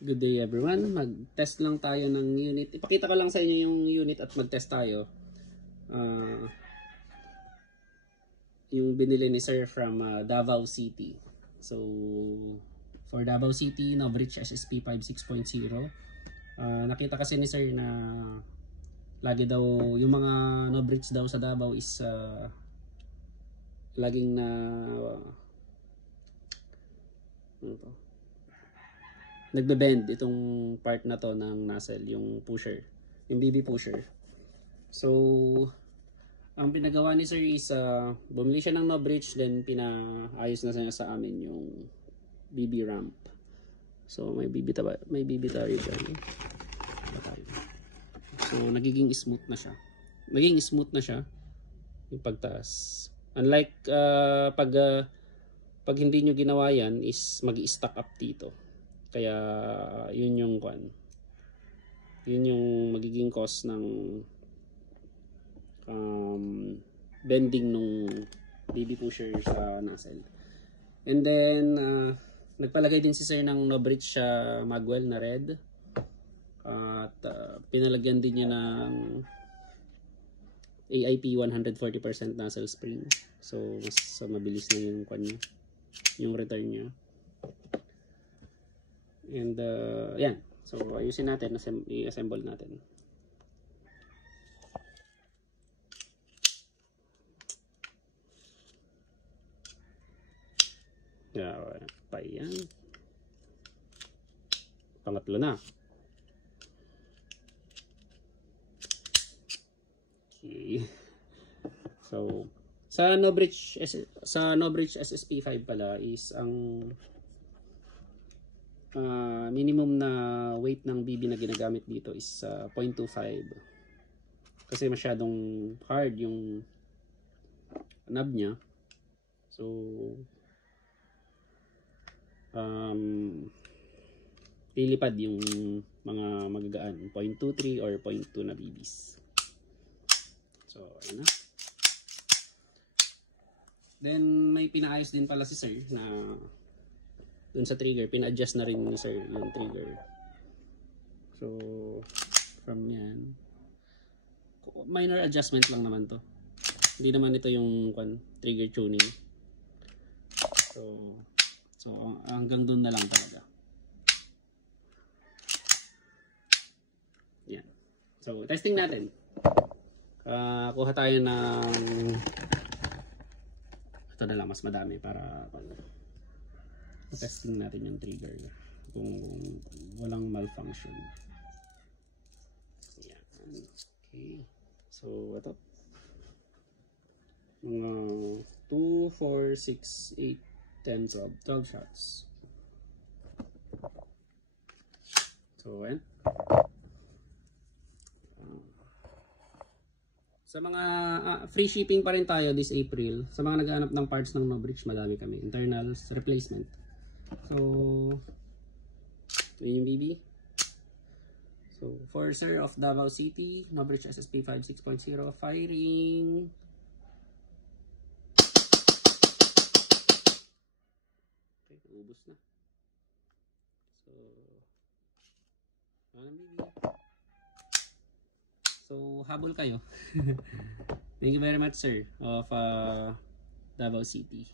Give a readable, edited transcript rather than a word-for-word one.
Good day everyone. Mag-test lang tayo ng unit. Ipakita ko lang sa inyo yung unit at mag-test tayo. Yung binili ni Sir from Davao City. So, for Davao City, Novridge SSP 56.0. Nakita kasi ni Sir na lagi daw, yung mga Novridge daw sa Davao is laging na nagbe-bend itong part na to ng nozzle, yung pusher, yung BB pusher. So, ang pinagawa ni Sir is bumili siya ng Novridge, then pinaayos na siya sa amin yung BB ramp. So, may BB tayo dyan. So, nagiging smooth na siya. Naging smooth na siya yung pagtaas. Unlike pag hindi nyo ginawa yan, is mag-i-stack up dito. Kaya yun yung magiging cause ng bending nung BB pusher sa nozzle. And then nagpalagay din si Sir ng Novridge magwell na red. At pinalagyan din niya ng AIP 140% nozzle spring. So mas mabilis na yung yung return niya. And yan. So ayusin natin, i-assemble natin. Pa yan. Pangatlo na. Okay. So sa Novridge SSP5 pala is ang minimum na weight ng BB na ginagamit dito is 0.25 kasi masyadong hard yung knob niya. So lilipad yung mga magagaan, 0.23 or 0.2 na BBs. So ayun na. Then may pinaayos din pala si Sir na dun sa trigger, pina-adjust na rin ni Sir yung trigger. So from yan, minor adjustment lang naman to. Hindi naman ito yung trigger tuning. So hanggang dun na lang talaga. Yan. So testing natin. Kuha tayo ng ito na lang, mas madami para testing natin yung trigger kung walang malfunction. Yan. Okay. So ito. Mga 2, 4, 6, 8, 10, 12 shots. So ayan. Sa mga free shipping pa rin tayo this April. Sa mga naghahanap ng parts ng Novridge, madami kami. Internals, replacement. So, ito yung BB. So, for Sir of Davao City, Novridge SSP 56.0, firing. Okay, ubos na. So, ano BB? So, habol kayo. Thank you very much, Sir, of Davao City.